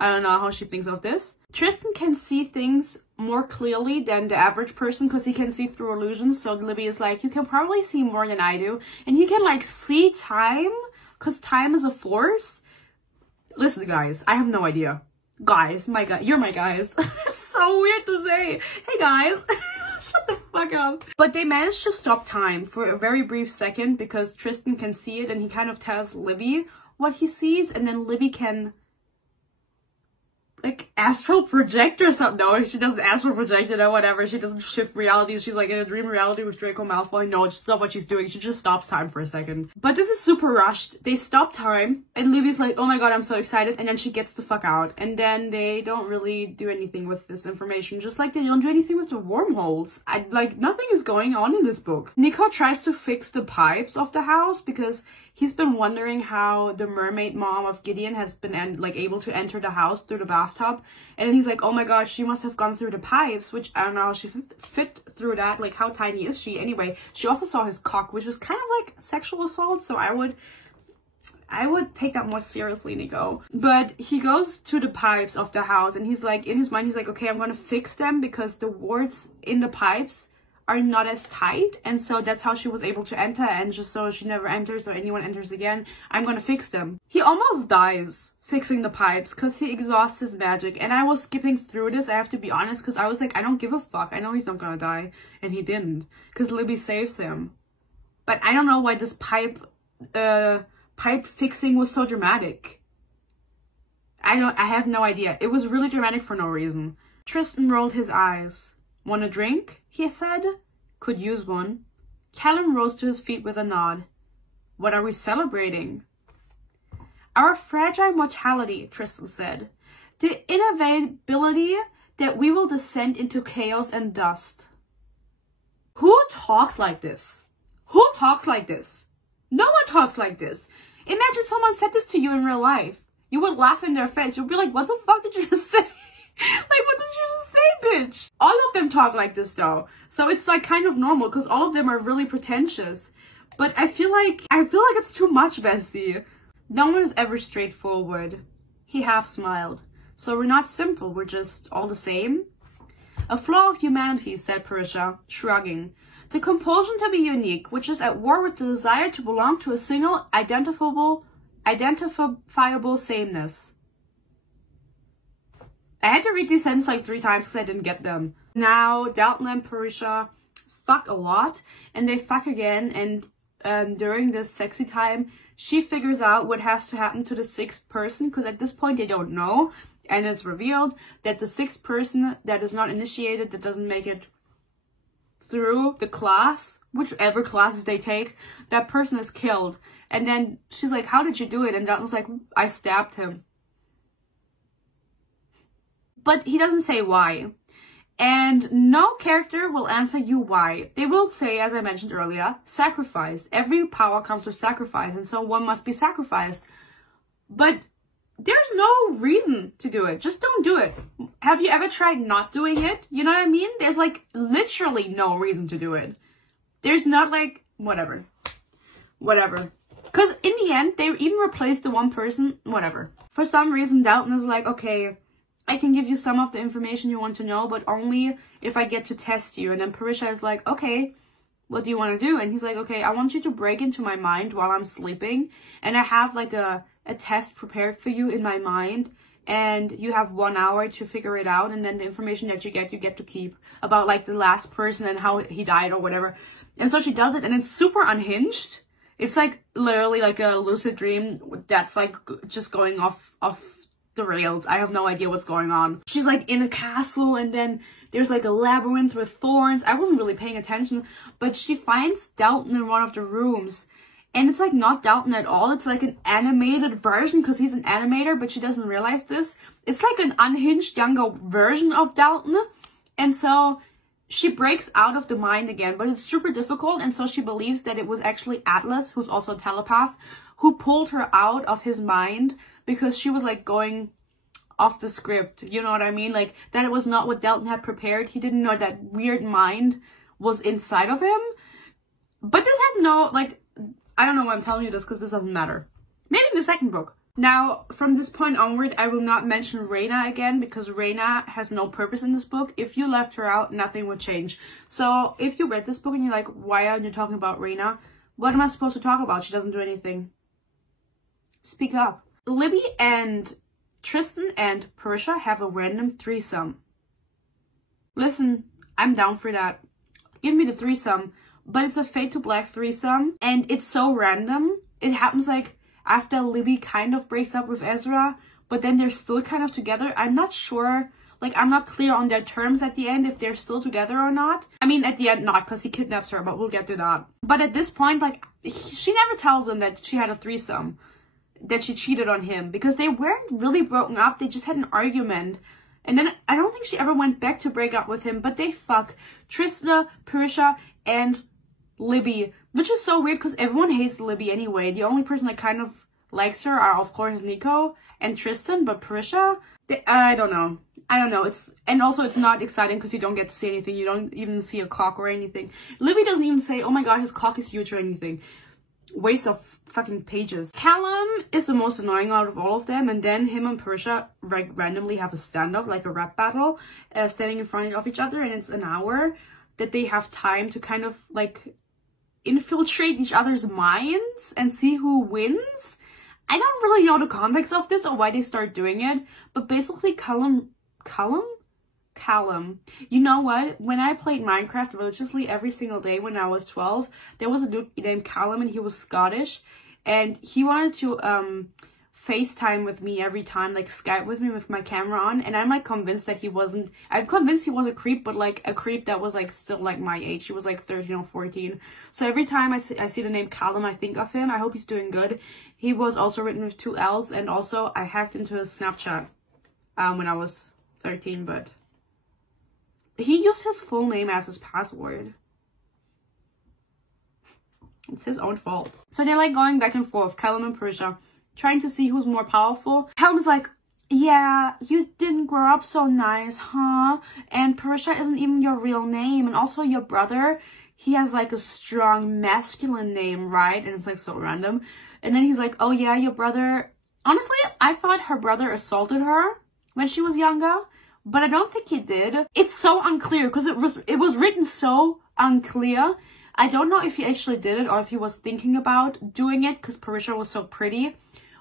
I don't know how she thinks of this. Tristan can see things more clearly than the average person because he can see through illusions. So Libby is like, you can probably see more than I do. And he can like see time because time is a force. Listen, guys, I have no idea. Guys, my guy, you're my guys. It's so weird to say. Hey guys, shut the fuck up. But they managed to stop time for a very brief second because Tristan can see it and he kind of tells Libby what he sees, and then Libby can like astral project or something. No, she doesn't astral project it or whatever. She doesn't shift realities. She's like in a dream reality with Draco Malfoy. No, it's not what she's doing. She just stops time for a second. But this is super rushed. They stop time and Libby's like, oh my god, I'm so excited. And then she gets the fuck out. And then they don't really do anything with this information. Just like they don't do anything with the wormholes. Like nothing is going on in this book. Nico tries to fix the pipes of the house because he's been wondering how the mermaid mom of Gideon has been able to enter the house through the bathtub. And then he's like, oh my god, she must have gone through the pipes, which I don't know how she fit through that. Like, how tiny is she? Anyway, she also saw his cock, which is kind of like sexual assault. So I would take that more seriously, Nico. But he goes to the pipes of the house and he's like, in his mind, he's like, okay, I'm gonna fix them because the wards in the pipes are not as tight, and so that's how she was able to enter, and just so she never enters or anyone enters again, I'm gonna fix them. He almost dies fixing the pipes because he exhausts his magic, and I was skipping through this, I have to be honest, because I was like, I don't give a fuck, I know he's not gonna die, and he didn't, because Libby saves him. But I don't know why this pipe fixing was so dramatic. I have no idea. It was really dramatic for no reason. Tristan rolled his eyes. Want a drink? He said. Could use one. Callum rose to his feet with a nod. What are we celebrating? Our fragile mortality, Tristan said. The inevitability that we will descend into chaos and dust. Who talks like this? Who talks like this? No one talks like this. Imagine someone said this to you in real life. You would laugh in their face. You'd be like, what the fuck did you just say? Like, what did you just say, bitch? All of them talk like this, though. So it's, like, kind of normal, because all of them are really pretentious. But I feel like it's too much, bestie. No one is ever straightforward. He half smiled. So we're not simple, we're just all the same? A flaw of humanity, said Parisha, shrugging. The compulsion to be unique, which is at war with the desire to belong to a single, identifiable sameness. I had to read these sentences like 3 times because I didn't get them. Now, Dalton and Parisha fuck a lot, and they fuck again, and during this sexy time, she figures out what has to happen to the 6th person, because at this point they don't know, and it's revealed that the 6th person that is not initiated, that doesn't make it through the class, whichever classes they take, that person is killed. And then she's like, how did you do it? And Dalton's like, I stabbed him. But he doesn't say why. And no character will answer you why. They will say, as I mentioned earlier, sacrificed. Every power comes with sacrifice, and so one must be sacrificed. But there's no reason to do it. Just don't do it. Have you ever tried not doing it? You know what I mean? There's like literally no reason to do it. There's not like, whatever. Because in the end, they even replaced the one person, whatever. For some reason, Dalton is like, okay, I can give you some of the information you want to know, but only if I get to test you. And then Parisha is like, okay, what do you want to do? And he's like, okay, I want you to break into my mind while I'm sleeping. And I have like a test prepared for you in my mind. And you have 1 hour to figure it out. And then the information that you get to keep about like the last person and how he died or whatever. And so she does it, and it's super unhinged. It's like literally like a lucid dream that's like just going off the rails. I have no idea what's going on. She's like in a castle, and then there's like a labyrinth with thorns. I wasn't really paying attention, but she finds Dalton in one of the rooms, and it's like not Dalton at all. It's like an animated version, because he's an animator, but she doesn't realize this. It's like an unhinged younger version of Dalton. And so she breaks out of the mind again, but it's super difficult. And so she believes that it was actually Atlas, who's also a telepath, who pulled her out of his mind, because she was like going off the script, you know what I mean? Like that it was not what Dalton had prepared. He didn't know that weird mind was inside of him. But this has no, like, I don't know why I'm telling you this, because this doesn't matter. Maybe in the second book. Now, from this point onward, I will not mention Reina again, because Reina has no purpose in this book. If you left her out, nothing would change. So if you read this book and you're like, why aren't you talking about Reina? What am I supposed to talk about? She doesn't do anything. Speak up. Libby and Tristan and Parisha have a random threesome. Listen, I'm down for that. Give me the threesome. But it's a Fade to Black threesome, and it's so random. It happens like after Libby kind of breaks up with Ezra, but then they're still kind of together. I'm not sure, like I'm not clear on their terms at the end, if they're still together or not. I mean, at the end not, because he kidnaps her, but we'll get to that. But at this point, like, she never tells him that she had a threesome, that she cheated on him, because they weren't really broken up. They just had an argument. And then I don't think she ever went back to break up with him, but they fuck. Trista, Parisha, and Libby, which is so weird because everyone hates Libby anyway. The only person that kind of likes her are, of course, Nico and Tristan, but Parisha, I don't know. And also it's not exciting because you don't get to see anything. You don't even see a cock or anything. Libby doesn't even say, oh my god, his cock is huge or anything. Waste of fucking pages. Callum is the most annoying out of all of them, and then him and Parisha randomly have a standoff, like a rap battle, standing in front of each other, and it's an hour that they have time to kind of like infiltrate each other's minds and see who wins. I don't really know the context of this or why they start doing it, but basically Callum, you know what, when I played Minecraft religiously every single day when I was 12, there was a dude named Callum, and he was Scottish, and he wanted to FaceTime with me every time, like Skype with me with my camera on, and I'm like convinced that he wasn't, I'm convinced he was a creep, but like a creep that was like still like my age. He was like 13 or 14. So every time I see the name Callum, I think of him. I hope he's doing good. He was also written with 2 L's, and also I hacked into his Snapchat when I was 13, but he used his full name as his password. It's his own fault. So they're like going back and forth, Callum and Parisha, trying to see who's more powerful. Callum's like, yeah, you didn't grow up so nice, huh? And Parisha isn't even your real name. And also your brother, he has like a strong masculine name, right? And it's like so random. And then he's like, oh yeah, your brother. Honestly, I thought her brother assaulted her when she was younger, but I don't think he did. It's so unclear because it was written so unclear. I don't know if he actually did it or if he was thinking about doing it because Parisha was so pretty,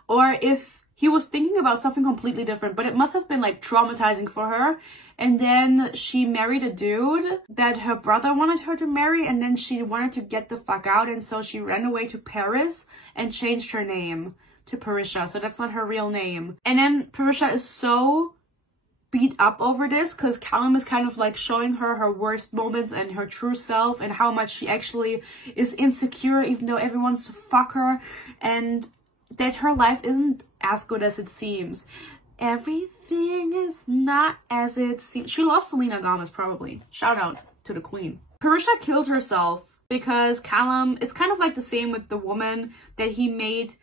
or if he was thinking about something completely different, but it must have been like traumatizing for her. And then she married a dude that her brother wanted her to marry, and then she wanted to get the fuck out, and so she ran away to Paris and changed her name to Parisha. So that's not her real name. And then Parisha is so beat up over this because Callum is kind of like showing her her worst moments and her true self and how much she actually is insecure even though everyone wants to fuck her, and that her life isn't as good as it seems. Everything is not as it seems. She loves Selena Gomez probably. Shout out to the queen. Parisha killed herself because Callum, it's kind of like the same with the woman that he made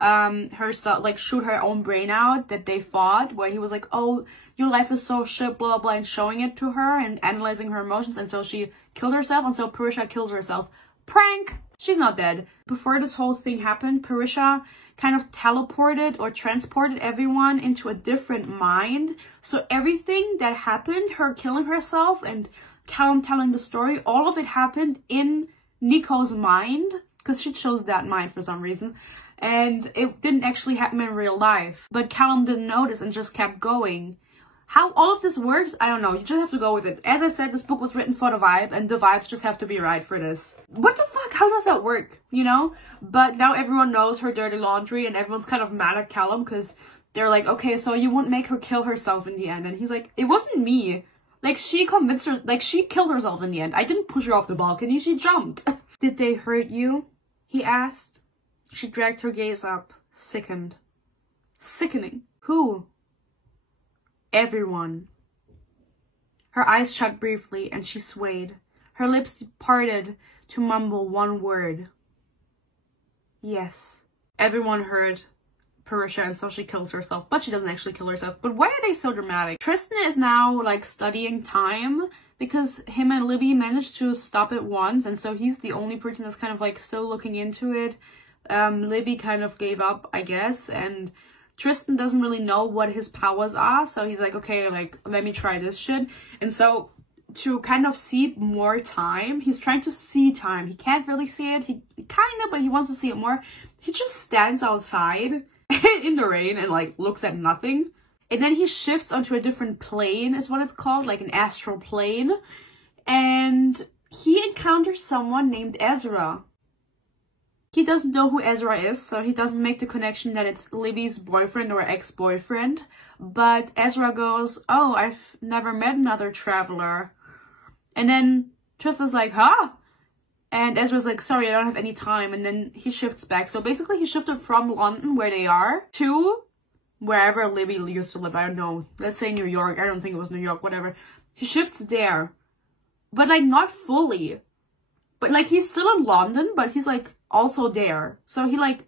herself like shoot her own brain out, that they fought, where he was like, oh, your life is so shit, blah blah, and showing it to her and analyzing her emotions, and so she killed herself, and so Parisha kills herself. Prank! She's not dead. Before this whole thing happened, Parisha kind of teleported or transported everyone into a different mind, so everything that happened, her killing herself and Callum telling the story, all of it happened in Nico's mind, because she chose that mind for some reason. And it didn't actually happen in real life. But Callum didn't notice and just kept going. How all of this works, I don't know. You just have to go with it. As I said, this book was written for the vibe, and the vibes just have to be right for this. What the fuck? How does that work? You know? But now everyone knows her dirty laundry, and everyone's kind of mad at Callum because they're like, okay, so you won't make her kill herself in the end. And he's like, it wasn't me. Like, she convinced her, like, she killed herself in the end. I didn't push her off the balcony, she jumped. Did they hurt you? He asked. She dragged her gaze up, sickened. Sickening. Who? Everyone. Her eyes shut briefly and she swayed. Her lips parted to mumble one word. Yes. Everyone heard Parisha, and so she kills herself, but she doesn't actually kill herself. But why are they so dramatic? Tristan is now like studying time because him and Libby managed to stop it once, and so he's the only person that's kind of like still looking into it. Libby kind of gave up, I guess, and Tristan doesn't really know what his powers are, so he's like, okay, like, let me try this shit. And so to kind of see more time, he's trying to see time. He can't really see it, he kind of, but he wants to see it more. He just stands outside in the rain and like looks at nothing, and then he shifts onto a different plane, is what it's called, like an astral plane, and he encounters someone named Ezra. He doesn't know who Ezra is, so he doesn't make the connection that it's Libby's boyfriend or ex-boyfriend. But Ezra goes, oh, I've never met another traveler. And then Tristan's like, huh? And Ezra's like, sorry, I don't have any time. And then he shifts back. So basically he shifted from London, where they are, to wherever Libby used to live. I don't know. Let's say New York. I don't think it was New York, whatever. He shifts there. But like not fully. But like he's still in London, but he's like also there. So he like,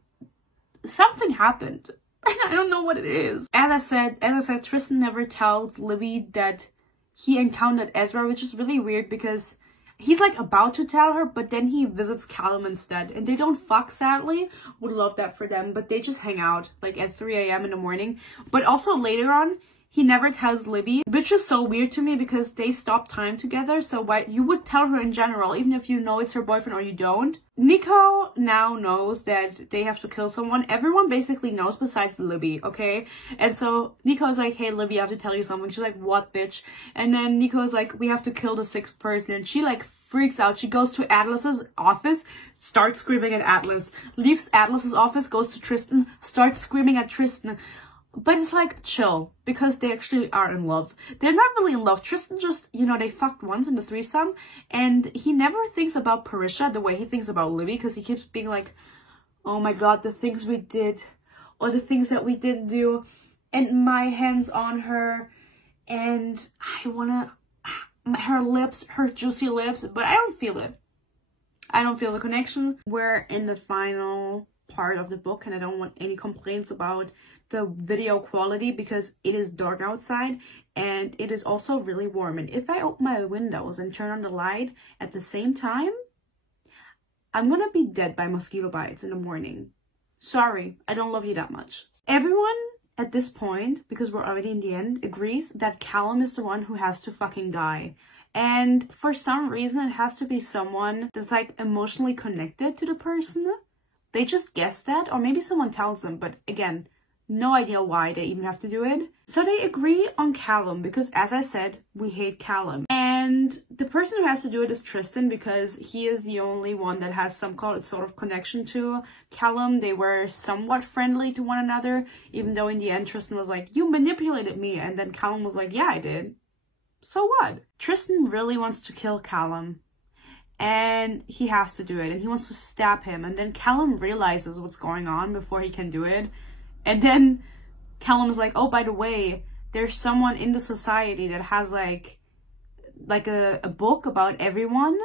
something happened. I don't know what it is. As I said, Tristan never tells Libby that he encountered Ezra, which is really weird because he's like about to tell her, but then he visits Callum instead. And they don't fuck, sadly. Would love that for them, but they just hang out like at 3 a.m. in the morning. But also later on, he never tells Libby, which is so weird to me because they stop time together. So why you would tell her in general, even if you know it's her boyfriend or you don't. Nico now knows that they have to kill someone. Everyone basically knows besides Libby, okay? And so Nico's like, hey Libby, I have to tell you something. She's like, what, bitch? And then Nico's like, we have to kill the 6th person. And she like freaks out. She goes to Atlas's office, starts screaming at Atlas, leaves Atlas's office, goes to Tristan, starts screaming at Tristan. But it's like, chill, because they actually are in love. They're not really in love. Tristan just, you know, they fucked once in the threesome, and he never thinks about Parisha the way he thinks about Libby, because he keeps being like, oh my god, the things we did, or the things that we didn't do, and my hands on her, and I wanna, her lips, her juicy lips, but I don't feel it. I don't feel the connection. We're in the final part of the book, and I don't want any complaints about the video quality because it is dark outside and it is also really warm, and if I open my windows and turn on the light at the same time, I'm gonna be dead by mosquito bites in the morning. Sorry, I don't love you that much. Everyone at this point, because we're already in the end, agrees that Callum is the one who has to fucking die. And for some reason it has to be someone that's like emotionally connected to the person. They just guess that, or maybe someone tells them, but again, No idea why they even have to do it. So they agree on Callum because, as I said, we hate Callum. And the person who has to do it is Tristan because he is the only one that has some sort of connection to Callum. They were somewhat friendly to one another, even though in the end Tristan was like, you manipulated me. And then Callum was like, yeah, I did. So what? Tristan really wants to kill Callum. And he has to do it. And he wants to stab him. And then Callum realizes what's going on before he can do it. And then Callum is like, oh, by the way, there's someone in the society that has like a book about everyone.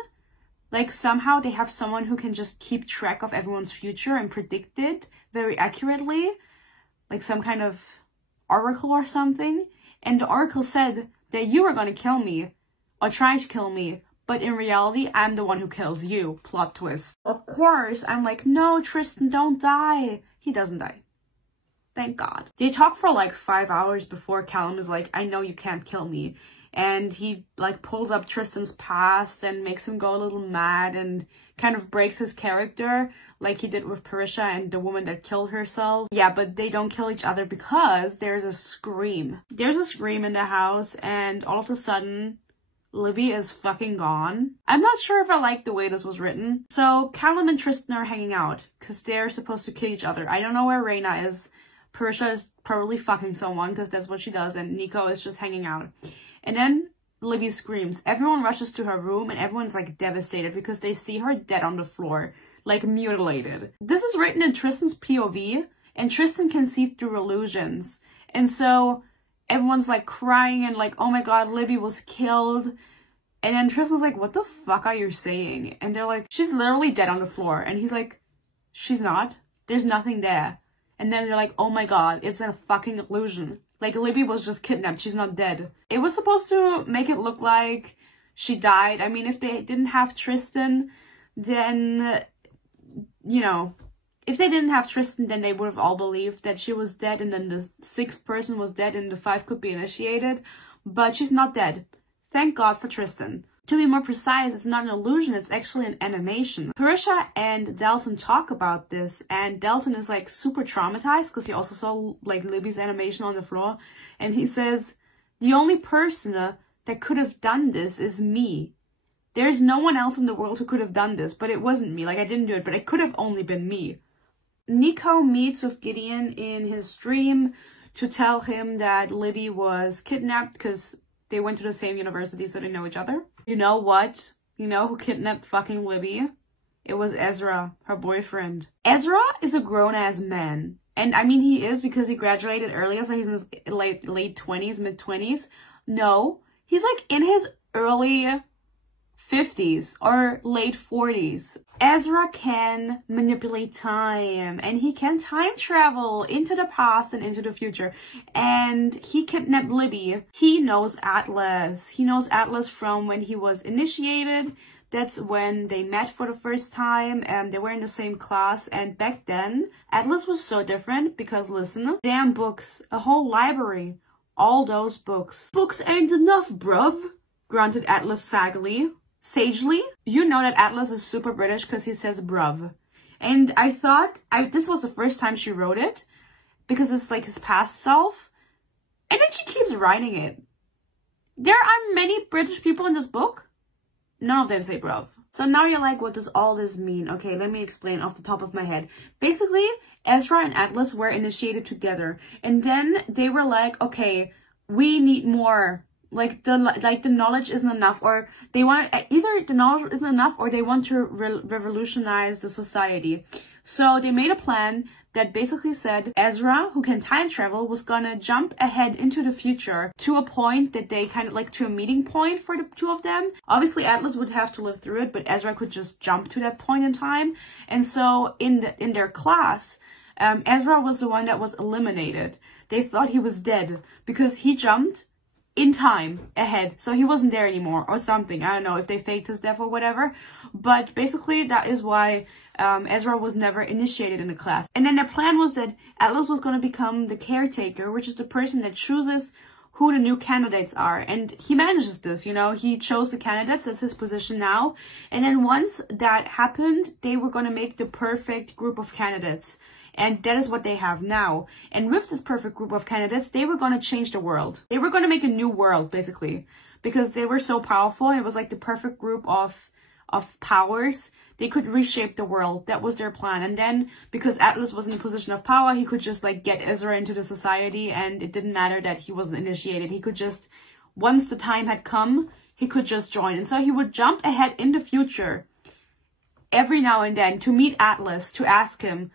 Like somehow they have someone who can just keep track of everyone's future and predict it very accurately. Like some kind of oracle or something. And the oracle said that you were going to kill me or try to kill me. But in reality, I'm the one who kills you. Plot twist. Of course, I'm like, no, Tristan, don't die. He doesn't die. Thank God. They talk for like 5 hours before Callum is like, I know you can't kill me. And he like pulls up Tristan's past and makes him go a little mad and kind of breaks his character like he did with Parisha and the woman that killed herself. Yeah, but they don't kill each other because there's a scream. There's a scream in the house and all of a sudden Libby is fucking gone. I'm not sure if I like the way this was written. So Callum and Tristan are hanging out because they're supposed to kill each other. I don't know where Reina is. Parisha is probably fucking someone because that's what she does, and Nico is just hanging out. And then Libby screams. Everyone rushes to her room and everyone's like devastated because they see her dead on the floor, like mutilated. This is written in Tristan's POV and Tristan can see through illusions. And so everyone's like crying and like, oh my god, Libby was killed. And then Tristan's like, what the fuck are you saying? And they're like, she's literally dead on the floor. And he's like, she's not. There's nothing there. And then they're like, oh my god, it's a fucking illusion. Like, Libby was just kidnapped. She's not dead. It was supposed to make it look like she died. I mean, if they didn't have Tristan, then, you know, if they didn't have Tristan, then they would have all believed that she was dead and then the 6th person was dead and the 5 could be initiated. But she's not dead. Thank God for Tristan. To be more precise, it's not an illusion, it's actually an animation. Parisha and Dalton talk about this, and Dalton is like super traumatized because he also saw like Libby's animation on the floor, and he says, the only person that could have done this is me. There's no one else in the world who could have done this, but it wasn't me. Like, I didn't do it, but it could have only been me. Nico meets with Gideon in his dream to tell him that Libby was kidnapped because they went to the same university, so they know each other. You know what? You know who kidnapped fucking Libby? It was Ezra, her boyfriend. Ezra is a grown-ass man. And I mean, he is because he graduated earlier, so he's in his late 20s, mid-20s. No, he's like in his early 50s or late 40s. Ezra can manipulate time and he can time travel into the past and into the future. And he kidnapped Libby. He knows Atlas. He knows Atlas from when he was initiated. That's when they met for the first time and they were in the same class. And back then, Atlas was so different because, listen, damn books, a whole library, all those books. Books ain't enough, bruv, grunted Atlas sagely. Sagely, you know that Atlas is super British because he says bruv. And I thought this was the first time she wrote it because it's like his past self. And then she keeps writing it. There are many British people in this book. None of them say bruv. So now you're like, what does all this mean? Okay, let me explain off the top of my head. Basically, Ezra and Atlas were initiated together. And then they were like, okay, we need more. Like the knowledge isn't enough, or they want either the knowledge isn't enough or they want to revolutionize the society. So they made a plan that basically said Ezra, who can time travel, was gonna jump ahead into the future to a point that they kind of like to a meeting point for the two of them. Obviously Atlas would have to live through it, but Ezra could just jump to that point in time. And so in their class, Ezra was the one that was eliminated. They thought he was dead because he jumped in time ahead, so he wasn't there anymore or something. I don't know if they faked his death or whatever, but basically that is why Ezra was never initiated in the class. And then their plan was that Atlas was going to become the caretaker, which is the person that chooses who the new candidates are, and he manages this, you know, he chose the candidates, that's his position now. And then once that happened, they were going to make the perfect group of candidates. And that is what they have now. And with this perfect group of candidates, they were going to change the world. They were going to make a new world, basically, because they were so powerful. It was like the perfect group of powers. They could reshape the world. That was their plan. And then because Atlas was in a position of power, he could just like get Ezra into the society, and it didn't matter that he wasn't initiated. He could just, once the time had come, he could just join. And so he would jump ahead in the future every now and then to meet Atlas, to ask him,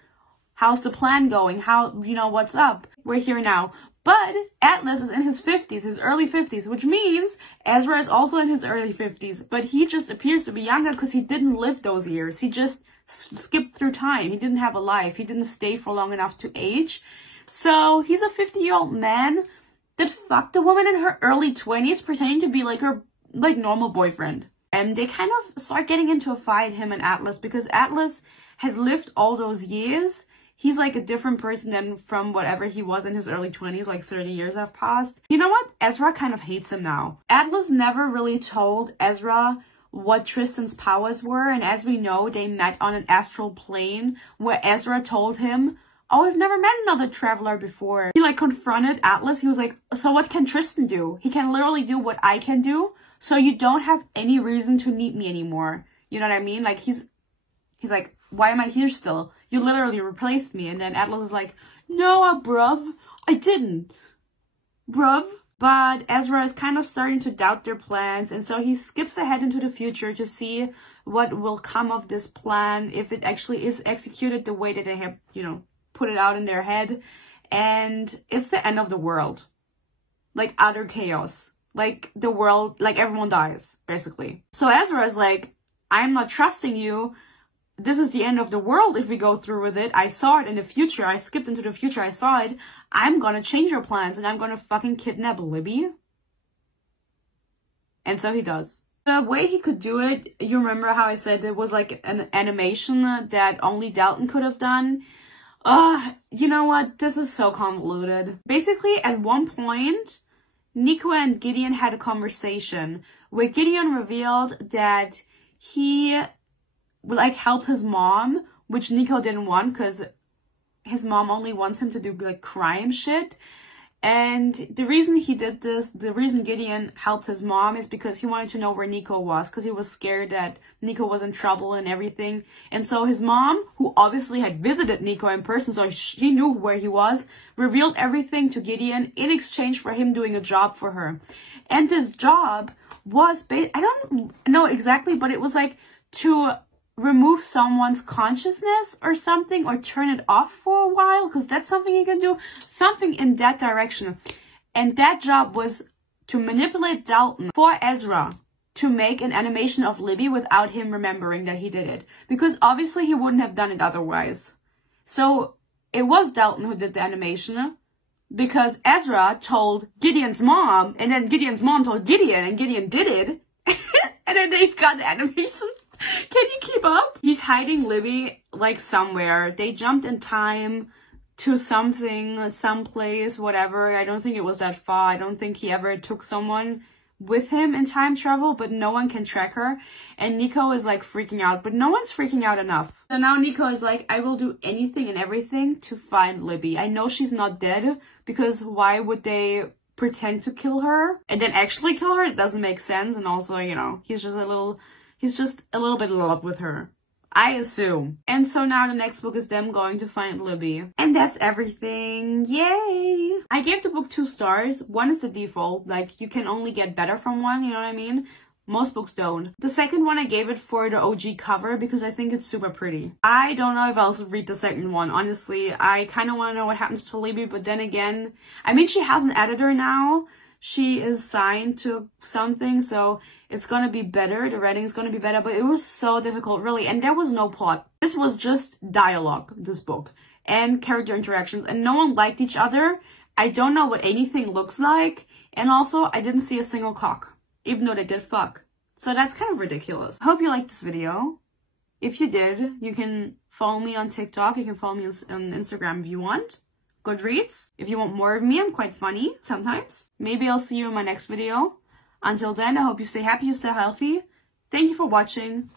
how's the plan going? How, you know, what's up? We're here now. But Atlas is in his 50s, his early 50s, which means Ezra is also in his early 50s. But he just appears to be younger because he didn't live those years. He just skipped through time. He didn't have a life. He didn't stay for long enough to age. So he's a 50-year-old man that fucked a woman in her early 20s, pretending to be like her like normal boyfriend. And they kind of start getting into a fight, him and Atlas, because Atlas has lived all those years. He's like a different person than from whatever he was in his early 20s, like 30 years have passed. You know what? Ezra kind of hates him now. Atlas never really told Ezra what Tristan's powers were, and as we know, they met on an astral plane where Ezra told him, oh, I've never met another traveler before. He like confronted Atlas. He was like, so what can Tristan do? He can literally do what I can do, so you don't have any reason to need me anymore. You know what I mean? Like he's like, why am I here still? You literally replaced me. And then Atlas is like, no, bruv, I didn't. Bruv. But Ezra is kind of starting to doubt their plans. And so he skips ahead into the future to see what will come of this plan, if it actually is executed the way that they have, you know, put it out in their head. And it's the end of the world. Like utter chaos. Like the world, like everyone dies, basically. So Ezra is like, I'm not trusting you. This is the end of the world if we go through with it. I saw it in the future. I skipped into the future. I saw it. I'm gonna change your plans and I'm gonna fucking kidnap Libby. And so he does. The way he could do it, you remember how I said it was like an animation that only Dalton could have done? You know what? This is so convoluted. Basically, at one point, Nico and Gideon had a conversation where Gideon revealed that he like helped his mom, which Nico didn't want because his mom only wants him to do like crime shit. And the reason he did this, the reason Gideon helped his mom is because he wanted to know where Nico was, because he was scared that Nico was in trouble and everything. And so his mom, who obviously had visited Nico in person, so she knew where he was, revealed everything to Gideon in exchange for him doing a job for her. And this job was, I don't know exactly, but it was like to remove someone's consciousness or something, or turn it off for a while, because that's something you can do, something in that direction. And that job was to manipulate Dalton for Ezra to make an animation of Libby without him remembering that he did it, because obviously he wouldn't have done it otherwise. So it was Dalton who did the animation, because Ezra told Gideon's mom, and then Gideon's mom told Gideon, and Gideon did it, and then they got the animation. Can you keep up? He's hiding Libby like somewhere. They jumped in time to something, someplace, whatever. I don't think it was that far. I don't think he ever took someone with him in time travel, but no one can track her. And Nico is like freaking out, but no one's freaking out enough. So now Nico is like, I will do anything and everything to find Libby. I know she's not dead, because why would they pretend to kill her and then actually kill her? It doesn't make sense. And also, you know, he's just a little bit in love with her, I assume. And so now the next book is them going to find Libby. And that's everything. Yay! I gave the book 2 stars. 1 is the default. Like, you can only get better from 1, you know what I mean? Most books don't. The second one I gave it for the OG cover because I think it's super pretty. I don't know if I'll read the second one. Honestly, I kind of want to know what happens to Libby, but then again, I mean, she has an editor now. She is signed to something, so it's gonna be better. The writing's gonna be better, but it was so difficult, really. And there was no plot. This was just dialogue, this book, and character interactions, and no one liked each other. I don't know what anything looks like, and also I didn't see a single cock, even though they did fuck. So that's kind of ridiculous. I hope you liked this video. If you did, you can follow me on TikTok. You can follow me on Instagram if you want. Goodreads. If you want more of me, I'm quite funny sometimes. Maybe I'll see you in my next video. Until then, I hope you stay happy, you stay healthy. Thank you for watching.